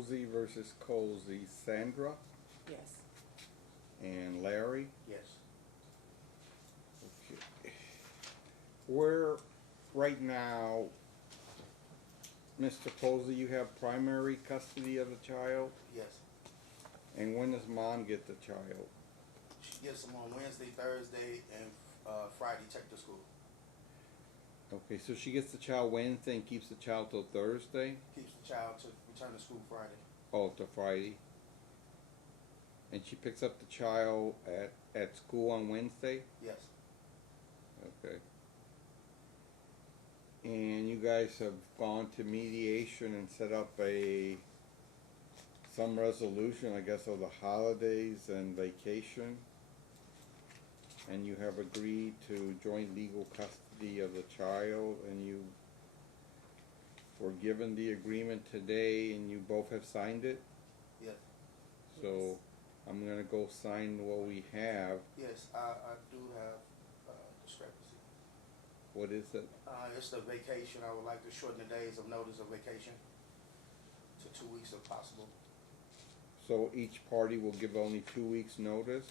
Cosey versus Cosey. Sandra Yes. and Larry. Yes. Okay. Where right now, Mr. Cosey, you have primary custody of the child, Yes. and when does mom get the child? She gets them on Wednesday, Thursday, and Friday. Check the school. Okay, so she gets the child Wednesday and keeps the child till Thursday? Keeps the child to return to school Friday. Oh, to Friday. And she picks up the child at school on Wednesday? Yes. Okay. And you guys have gone to mediation and set up some resolution, I guess, of the holidays and vacation? And you have agreed to joint legal custody of the child, and you were given the agreement today, and you both have signed it? Yes. So I'm gonna go sign what we have. Yes, I do have discrepancy. What is it? It's the vacation. I would like to shorten the days of notice of vacation to 2 weeks if possible. So each party will give only 2 weeks notice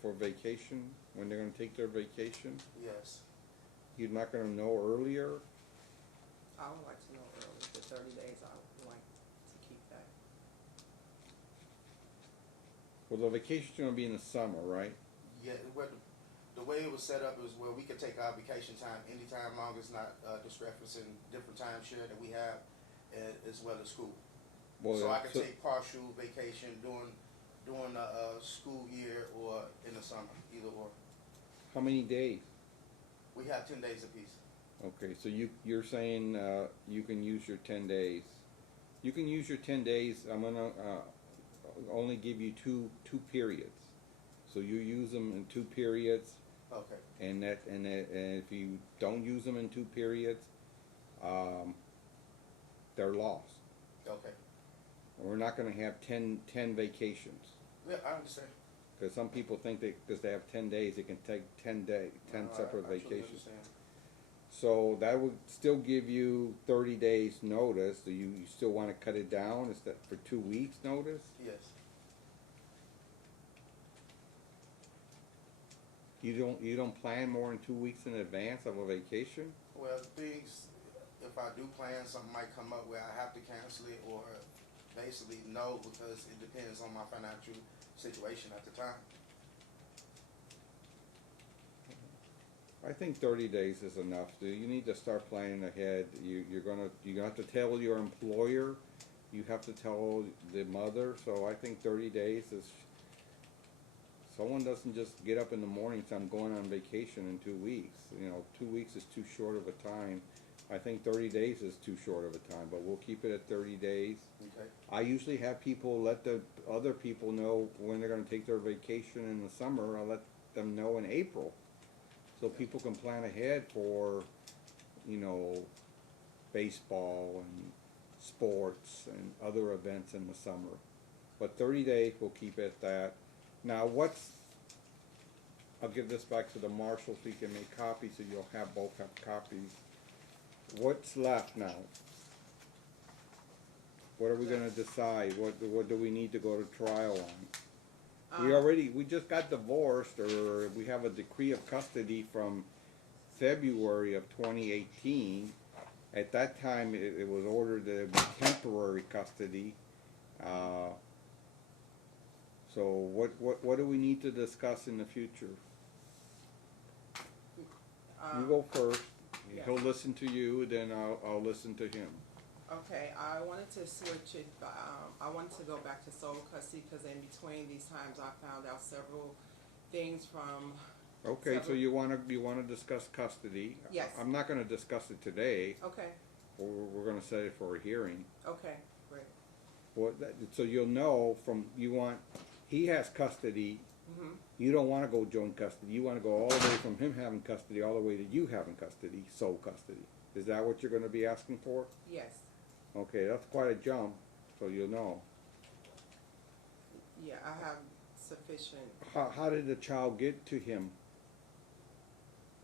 for vacation, when they're gonna take their vacation? Yes. You're not gonna know earlier? I would like to know early, the 30 days, I would like to keep that. Well, the vacation's gonna be in the summer, right? Yeah, the way it was set up is where we could take our vacation time anytime, long as not discrepancy in different timeshare that we have, as well as school. Well, So I can take partial vacation during the school year or in the summer, either or. how many days? We have 10 days apiece. Okay, so you're saying you can use your 10 days. You can use your 10 days. I'm gonna only give you two periods. So you use them in 2 periods, Okay. and if you don't use them in 2 periods, they're lost. Okay. We're not gonna have 10 vacations. Yeah, I understand. Because some people think because they have 10 days, they can take 10 separate I truly vacations. understand. So that would still give you 30 days notice. Do you still want to cut it down? Is that for 2 weeks notice? Yes. You don't plan more than 2 weeks in advance of a vacation? Well, things, if I do plan, something might come up where I have to cancel it, or basically no, because it depends on my financial situation at the time. I think 30 days is enough. You need to start planning ahead. You're gonna have to tell your employer. You have to tell the mother. So I think 30 days is. Someone doesn't just get up in the morning and say, I'm going on vacation in 2 weeks. 2 weeks is too short of a time. I think 30 days is too short of a time, but we'll keep it at 30 days. Okay. I usually have people let the other people know when they're going to take their vacation in the summer. I'll let them know in April, so people can plan ahead for, baseball and sports and other events in the summer. But 30 days, we'll keep it at that. Now, I'll give this back to the marshal so you can make copies, so you'll both have copies. What's left now? What are we gonna decide? What do we need to go to trial on? We just got divorced, or we have a decree of custody from February of 2018. At that time, it was ordered that it be temporary custody. So what do we need to discuss in the future? You go first. Yeah. He'll listen to you, then I'll listen to him. Okay, I wanted to switch it. I wanted to go back to sole custody because in between these times I found out several things from. Okay, so you wanna discuss custody? Yes. I'm not gonna discuss it today. Okay. We're gonna set it for a hearing. Okay, great. So you'll know he has custody. Mhm. You don't want to go joint custody. You want to go all the way from him having custody all the way to you having custody, sole custody. Is that what you're going to be asking for? Yes. Okay, that's quite a jump, so you'll know. Yeah, I have sufficient. How did the child get to him?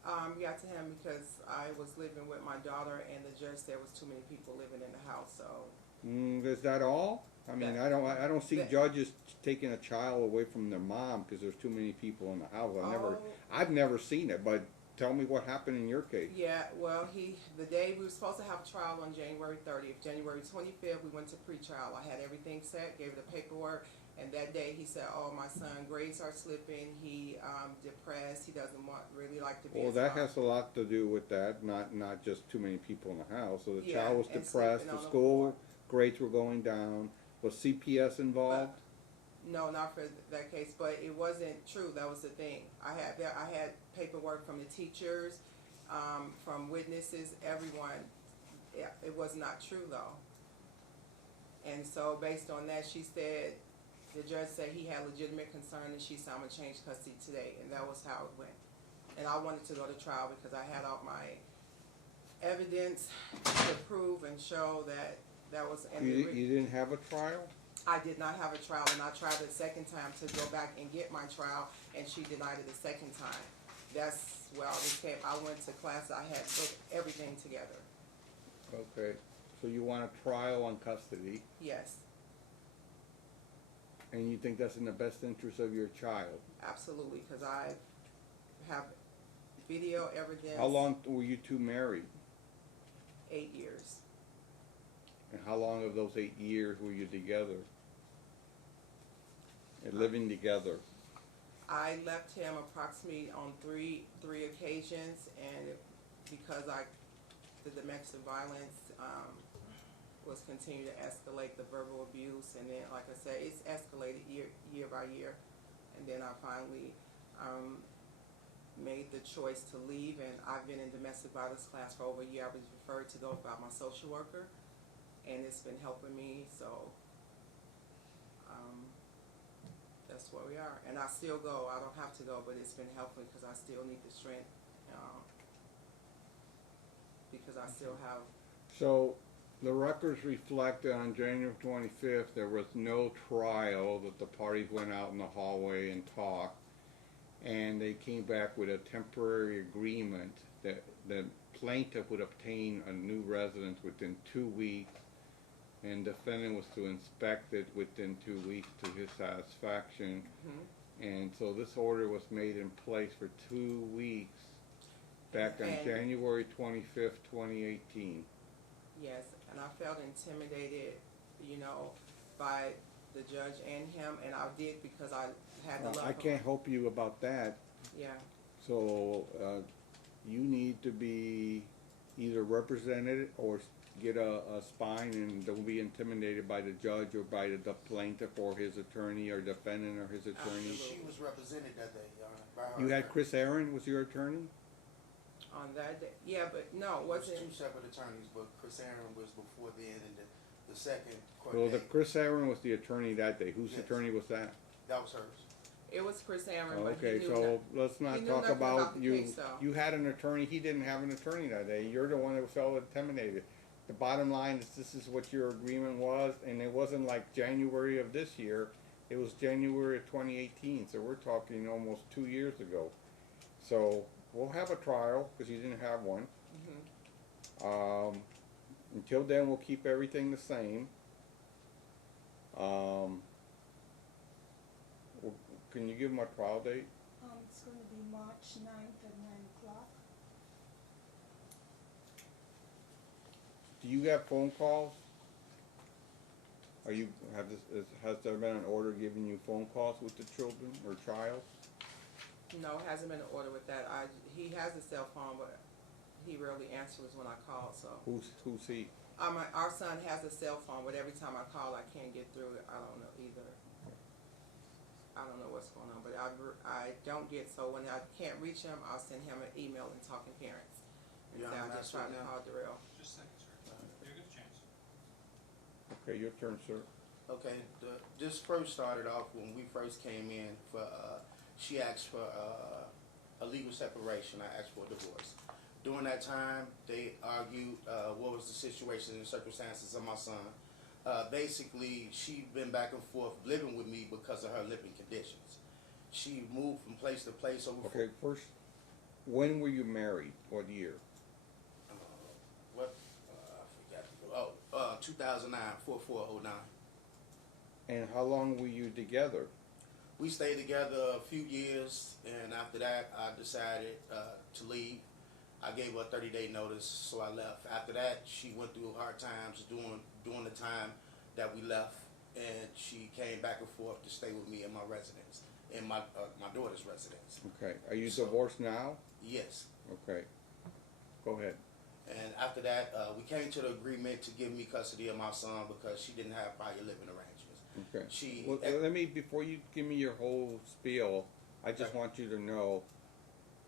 Got to him because I was living with my daughter, and the judge said there was too many people living in the house. So. Is that all? I mean, That- I don't see that- judges taking a child away from their mom because there's too many people in the house. Oh. I've never seen it, but tell me what happened in your case. Yeah, well, the day we were supposed to have a trial on January 30th, January 25th, we went to pre-trial. I had everything set, gave it the paperwork, and that day he said, "Oh, my son grades are slipping. He depressed. He doesn't really like to be." Well, his that mom." has a lot to do with that, not just too many people in the house. So the Yeah, child was and depressed, sleeping the on the school floor. grades were going down. Was CPS involved? No, not for that case, but it wasn't true. That was the thing. I had paperwork from the teachers, from witnesses, everyone. It was not true though. And so based on that, she said, the judge said he had legitimate concern and she said, "I'm gonna change custody today," and that was how it went. And I wanted to go to trial because I had all my evidence to prove and show that that was. And You didn't have a trial? I did not have a trial, and I tried it a second time to go back and get my trial, and she denied it a second time. That's where all this came. I went to class. I had put everything together. Okay, so you want a trial on custody, Yes, and you think that's in the best interest of your child? absolutely, because I have video evidence. How long were you two married? 8 years. And how long of those 8 years were you together? And living together? I left him approximately on three occasions, and because the domestic violence was continuing to escalate, the verbal abuse, and then, like I said, it's escalated year by year, and then I finally made the choice to leave, and I've been in domestic violence class for over a year. I was referred to go by my social worker, and it's been helping me, so that's where we are. And I still go. I don't have to go, but it's been helping because I still need the strength, because I still have. So, the records reflect that on January 25th, there was no trial, that the parties went out in the hallway and talked, and they came back with a temporary agreement that the plaintiff would obtain a new residence within 2 weeks, and defendant was to inspect it within 2 weeks to his satisfaction. Mm-hmm. And so this order was made in place for 2 weeks back on And- January 25th, 2018. Yes, and I felt intimidated, by the judge and him, and I did because I had to love I him. can't help you about that. Yeah, So you need to be either represented or get a spine, and don't be intimidated by the judge or by the plaintiff or his attorney or defendant or his attorney. She was represented that day, by her You had attorney. Chris Aaron was your attorney? on that day. Yeah, but no, it It was wasn't. two separate attorneys, but Chris Aaron was before then, and the second court Well, date, Chris Aaron was the attorney that day. Whose Yes. attorney was that? that was hers. It was Chris Aaron, Oh, but okay, he knew so let's he not knew talk nothing about about the you. case, though. You had an attorney. He didn't have an attorney that day. You're the one that felt intimidated. The bottom line is this is what your agreement was, and it wasn't like January of this year. It was January of 2018. So we're talking almost 2 years ago. So we'll have a trial because you didn't have one. Mhm. Until then, we'll keep everything the same. Can you give him a trial date? It's going to be March 9th at 9 o'clock. Do you get phone calls? Has there been an order giving you phone calls with the children or child? No, it hasn't been an order with that. He has a cell phone, but he rarely answers when I call. So Who's he? our son has a cell phone, but every time I call, I can't get through it. I don't know either. I don't know what's going on, but I don't get, so when I can't reach him, I'll send him an email and Talking Parents. And Yeah, say I I'm just tried to asking call Darrell. Just a second, sir. You get a chance. Okay, your turn, sir. Okay, this first started off when we first came in for, she asked for a legal separation, I asked for a divorce. During that time, they argued what was the situation and circumstances of my son. Basically, she'd been back and forth living with me because of her living conditions. She moved from place to place over. Okay, first, when were you married? What year? I forgot. 2009, 4409. And how long were you together? We stayed together a few years, and after that, I decided to leave. I gave her a 30-day notice, so I left. After that, she went through hard times during the time that we left, and she came back and forth to stay with me in my residence, in my daughter's residence. Okay. Are you So- divorced now? Yes. Okay. Go ahead. And after that, we came to the agreement to give me custody of my son because she didn't have prior living arrangements. Okay. She, Well, let me, before you give me your whole spiel, I just Okay. want you to know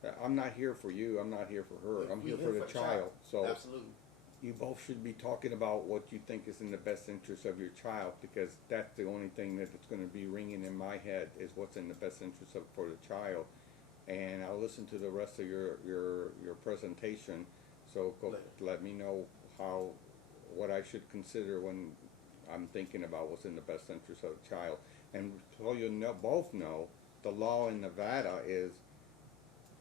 that I'm not here for you, I'm not here for her, I'm we here for the child. So Absolutely. you both should be talking about what you think is in the best interest of your child, because that's the only thing that's gonna be ringing in my head is what's in the best interest for the child. And I'll listen to the rest of your presentation, so Later. let me know what I should consider when I'm thinking about what's in the best interest of the child. And so you both know, the law in Nevada is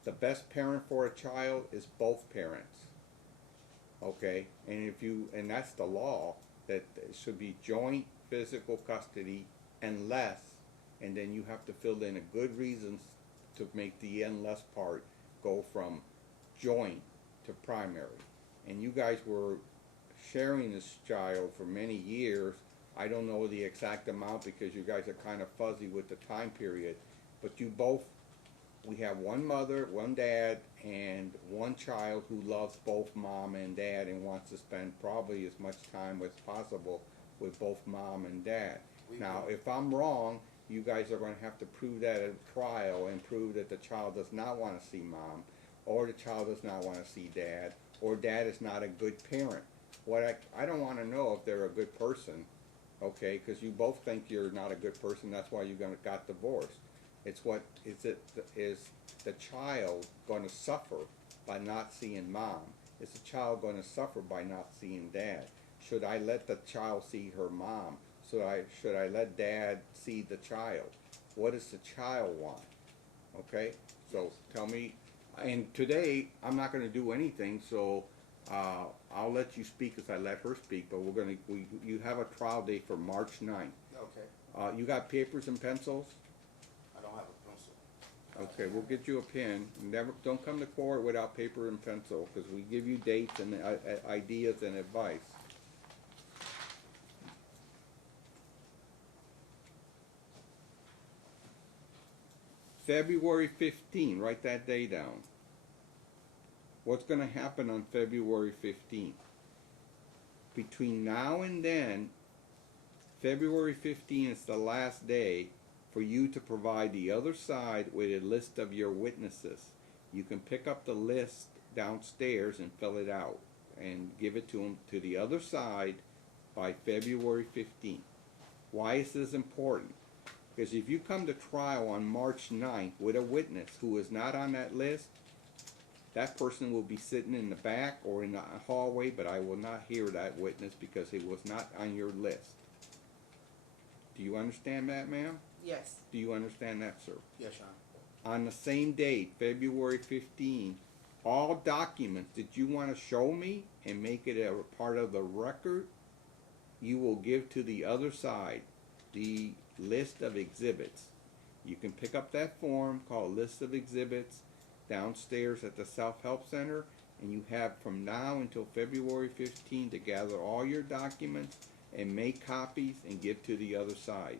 the best parent for a child is both parents. Okay, and that's the law, that it should be joint physical custody unless, and then you have to fill in a good reasons to make the unless part go from joint to primary. And you guys were sharing this child for many years. I don't know the exact amount because you guys are kind of fuzzy with the time period, but you both, we have one mother, one dad, and one child who loves both mom and dad and wants to spend probably as much time as possible with both mom and dad. Now, if I'm wrong, you guys are going to have to prove that at trial and prove that the child does not want to see mom, or the child does not want to see dad, or dad is not a good parent. What I don't want to know if they're a good person, okay, because you both think you're not a good person, that's why you got divorced. It's is the child going to suffer by not seeing mom? Is the child going to suffer by not seeing dad? Should I let the child see her mom? Should I let dad see the child? What does the child want? Okay, so tell me. And today I'm not going to do anything, so I'll let you speak as I let her speak. But you have a trial date for March 9th. Okay. You got papers and pencils? I don't have a pencil. Okay, we'll get you a pen. Don't come to court without paper and pencil, because we give you dates and ideas and advice. February 15, write that day down. What's going to happen on February 15th? Between now and then, February 15 is the last day for you to provide the other side with a list of your witnesses. You can pick up the list downstairs and fill it out and give it to them, to the other side, by February 15th. Why is this important? Because if you come to trial on March 9th with a witness who is not on that list, that person will be sitting in the back or in the hallway, but I will not hear that witness because it was not on your list. Do you understand that, ma'am? Yes. Do you understand that, sir? Yes, Your Honor. On the same date, February 15, all documents that you want to show me and make it a part of the record, you will give to the other side the list of exhibits. You can pick up that form called List of Exhibits downstairs at the Self-Help Center, and you have from now until February 15 to gather all your documents and make copies and give to the other side.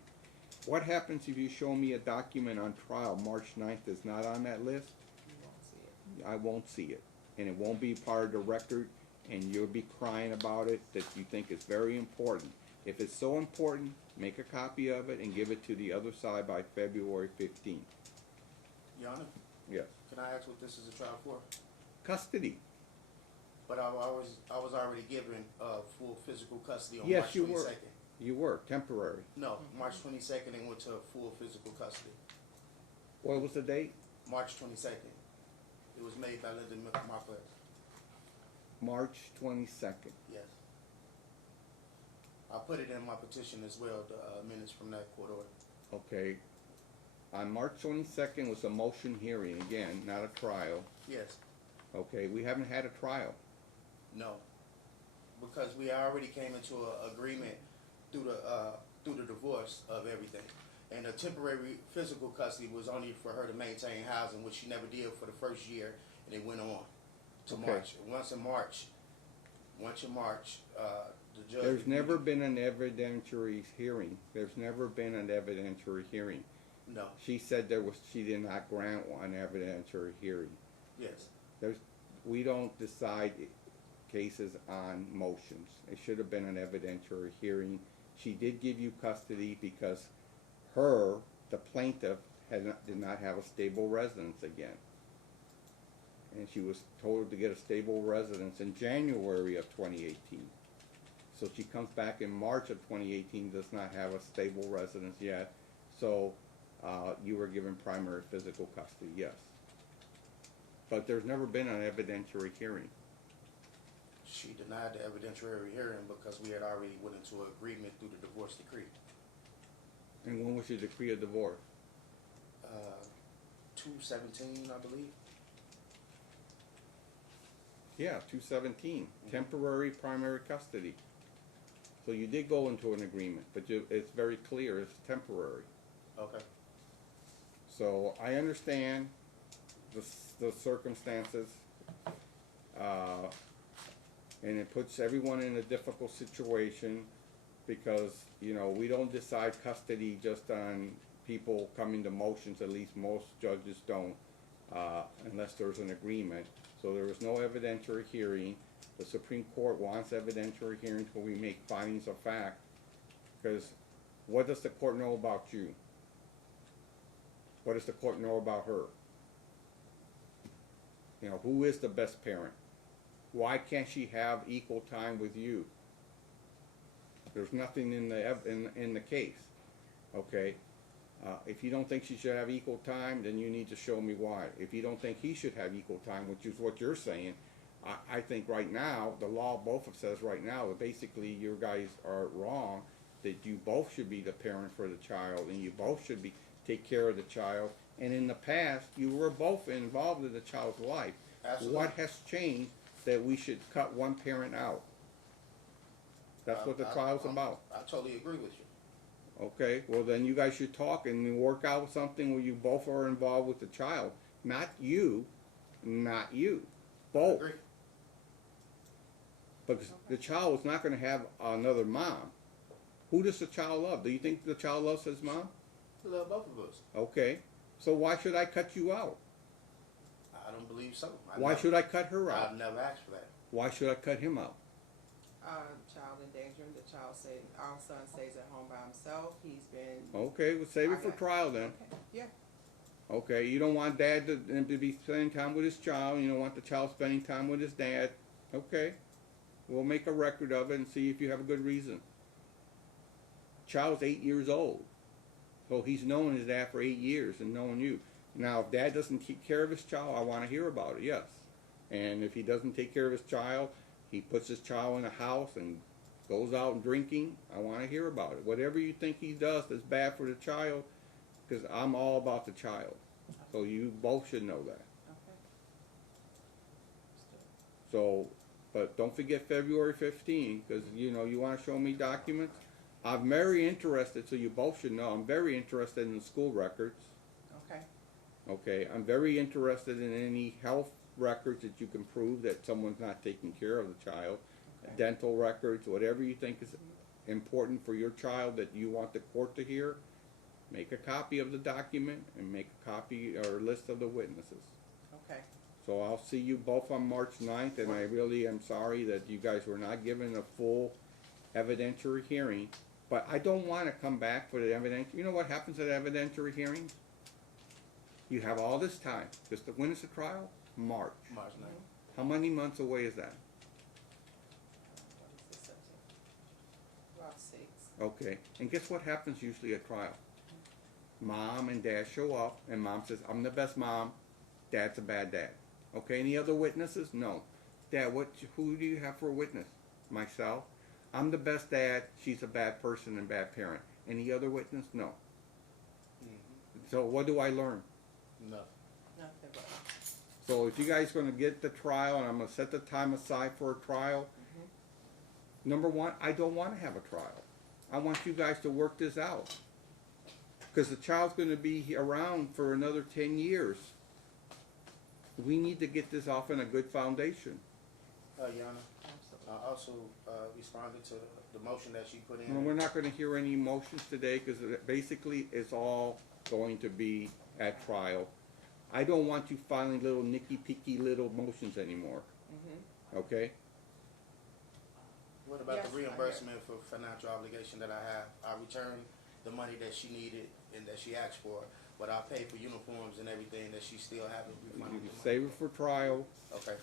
What happens if you show me a document on trial March 9th that's not on that list? You won't see it. I won't see it, and it won't be part of the record, and you'll be crying about it that you think is very important. If it's so important, make a copy of it and give it to the other side by February 15th. Your Honor, Yes. can I ask what this is a trial for? Custody. But I was already given full physical custody on Yes, March you were. 22nd. You were temporary. No, March 22nd and went to full physical custody. What was the date? March 22nd. It was made by Linda Marquez. March 22nd. Yes. I put it in my petition as well, the minutes from that court order. Okay. On March 22nd was a motion hearing, again, not a trial. Yes. Okay, we haven't had a trial. No. Because we already came into an agreement through the through the divorce of everything. And the temporary physical custody was only for her to maintain housing, which she never did for the first year, and it went on to Okay. March. Once in March, the judge. There's never been an evidentiary hearing. There's never been an evidentiary hearing. No. She said she did not grant an evidentiary hearing. Yes. We don't decide cases on motions. It should have been an evidentiary hearing. She did give you custody because the plaintiff, did not have a stable residence again. And she was told to get a stable residence in January of 2018. So she comes back in March of 2018, does not have a stable residence yet. So you were given primary physical custody, yes. But there's never been an evidentiary hearing. She denied the evidentiary hearing because we had already went into an agreement through the divorce decree. And when was your decree of divorce? 2/17, I believe. Yeah, 217, temporary primary custody. So you did go into an agreement, but it's very clear it's temporary. Okay. So I understand the circumstances, and it puts everyone in a difficult situation because, you know, we don't decide custody just on people coming to motions, at least most judges don't, unless there's an agreement. So there was no evidentiary hearing. The Supreme Court wants evidentiary hearings where we make findings of fact, because what does the court know about you? What does the court know about her? You know, who is the best parent? Why can't she have equal time with you? There's nothing in the case, okay? If you don't think she should have equal time, then you need to show me why. If you don't think he should have equal time, which is what you're saying, I think right now, the law both of says right now that basically you guys are wrong, that you both should be the parent for the child and you both should take care of the child. And in the past, you were both involved in the child's life. Absolutely. What has changed that we should cut one parent out? That's what the trial's about. I totally agree with you. Okay, well then you guys should talk and work out something where you both are involved with the child. Not you, both. Agree. Because the child is not going to have another mom. Who does the child love? Do you think the child loves his mom? We love both of us. Okay, so why should I cut you out? I don't believe so. Why should I cut her out? I've never asked for that. Why should I cut him out? Child endangering. Our son stays at home by himself. He's been. Okay, we'll save it for trial then. Okay. Yeah. Okay, you don't want dad to be spending time with his child. You don't want the child spending time with his dad. Okay, we'll make a record of it and see if you have a good reason. Child's 8 years old, so he's known his dad for 8 years and known you. Now, if dad doesn't take care of his child, I want to hear about it, yes. And if he doesn't take care of his child, he puts his child in a house and goes out and drinking, I want to hear about it. Whatever you think he does that's bad for the child, because I'm all about the child. So you both should know that. Okay. So, but don't forget February 15th, because, you know, you want to show me documents. I'm very interested, so you both should know, I'm very interested in the school records. Okay. Okay, I'm very interested in any health records that you can prove that someone's not taking care of the child. Okay. Dental records, whatever you think is important for your child that you want the court to hear. Make a copy of the document and make a copy or a list of the witnesses. Okay. So I'll see you both on March 9th, and I really am sorry that you guys were not given a full evidentiary hearing. But I don't want to come back for the evidentiary. You know what happens at evidentiary hearings? You have all this time. Just when is the trial? March. March 9th. How many months away is that? What is this subject? About 6. Okay. And guess what happens usually at trial? Mom and dad show up, and mom says, I'm the best mom, dad's a bad dad. Okay, any other witnesses? No. Dad, who do you have for a witness? Myself. I'm the best dad, she's a bad person and bad parent. Any other witness? No. So what do I learn? Nothing. Nothing but. So if you guys are going to get the trial, and I'm going to set the time aside for a trial, number one, I don't want to have a trial. I want you guys to work this out. Because the child's gonna be around for another 10 years. We need to get this off in a good foundation. Your Honor, I also responded to the motion that she put in. And we're not gonna hear any motions today, because basically it's all going to be at trial. I don't want you filing little nicky-picky little motions anymore, okay? What about Yes, the reimbursement for financial obligation that I have? I returned the money that she needed and that she asked for, but I paid for uniforms and everything that she still haven't You refunded can the money. save it for trial. Okay,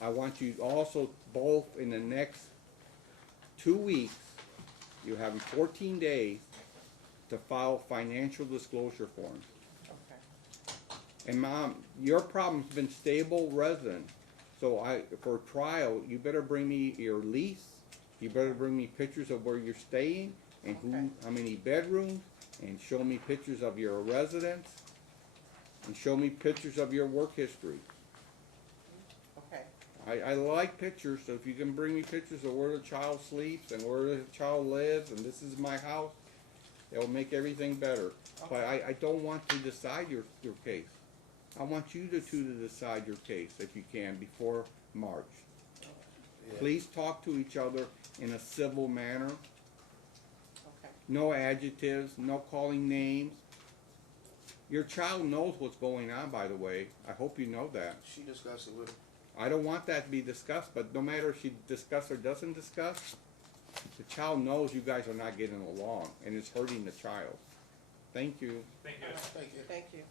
I want you also both in the next 2 weeks, you have 14 days to file financial disclosure forms. Okay. And Mom, your problem's been stable resident, so for trial, you better bring me your lease, you better bring me pictures of where you're staying, and Okay. how many bedrooms, and show me pictures of your residence, and show me pictures of your work history. Okay. I like pictures, so if you can bring me pictures of where the child sleeps and where the child lives, and this is my house, it'll make everything better. But I don't want to decide your case. I want you two to decide your case, if you can, before March. yeah. Please talk to each other in a civil manner. Okay. No adjectives, no calling names. Your child knows what's going on, by the way. I hope you know that. She discussed it with her. I don't want that to be discussed, but no matter if she discusses or doesn't discuss, the child knows you guys are not getting along, and it's hurting the child. Thank you. Thank you. Thank you. Thank you.